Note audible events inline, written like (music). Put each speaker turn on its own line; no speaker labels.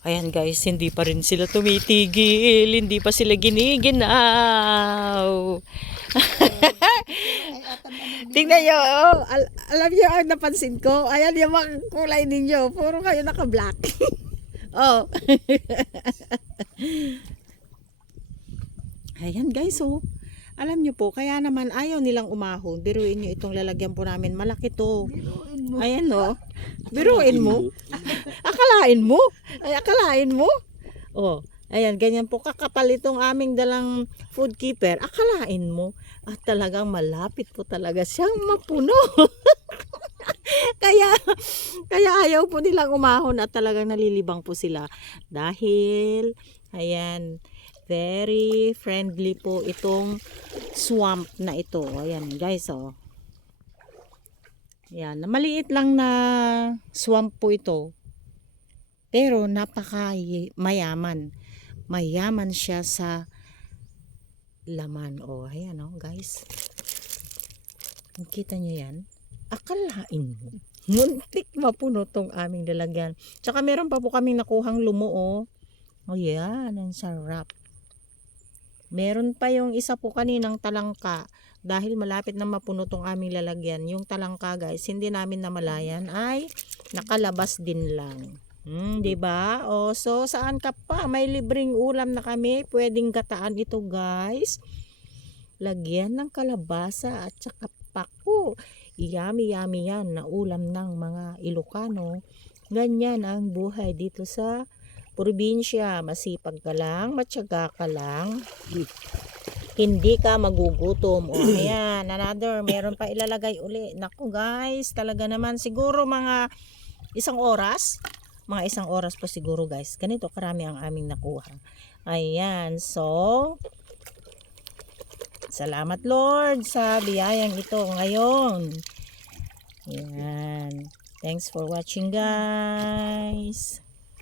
Ayan guys, hindi pa rin sila tumitigil. Hindi pa sila giniginaw. (laughs) Tingnan nyo, oh, al- alam nyo ang napansin ko. Ayan yung mga kulay ninyo. Puro kayo naka-black. (laughs) oh. (laughs) Ayan guys, oh. Alam nyo po, kaya naman ayaw nilang umahon. Biruin nyo itong lalagyan po namin. Malaki to. Ayan oh. Biruin mo. Akalain mo. Ay, akalain mo. Oh, ayan, ganyan po kakapal itong aming dalang food keeper. Akalain mo. At talagang malapit po talaga siyang mapuno. (laughs) kaya, kaya ayaw po nilang umahon at talagang nalilibang po sila. Dahil, ayan, very friendly po itong swamp na ito. Ayan, guys, oh. Yan, maliit lang na swamp po ito. Pero napaka mayaman. Mayaman siya sa laman. O, oh, ayan oh, guys. Kita niyo yan? Akalain mo. Muntik mapuno tong aming lalagyan. Tsaka meron pa po kaming nakuhang lumo, oh. Oh, yan. Ang sarap. Meron pa yung isa po kaninang talangka. Dahil malapit na mapuno tong aming lalagyan. Yung talangka, guys, hindi namin namalayan ay nakalabas din lang. Hmm, 'di ba? O so saan ka pa? May libreng ulam na kami. Pwedeng gataan ito, guys. Lagyan ng kalabasa at saka pako. Yummy yummy yan na ulam ng mga Ilocano. Ganyan ang buhay dito sa probinsya. Masipag ka lang, matyaga ka lang. Hindi ka magugutom. O (clears throat) ayan, another, meron pa ilalagay uli. Naku guys, talaga naman siguro mga isang oras mga isang oras po siguro guys. Ganito karami ang aming nakuha. Ayan. So, salamat Lord sa biyayang ito ngayon. Ayan. Thanks for watching guys.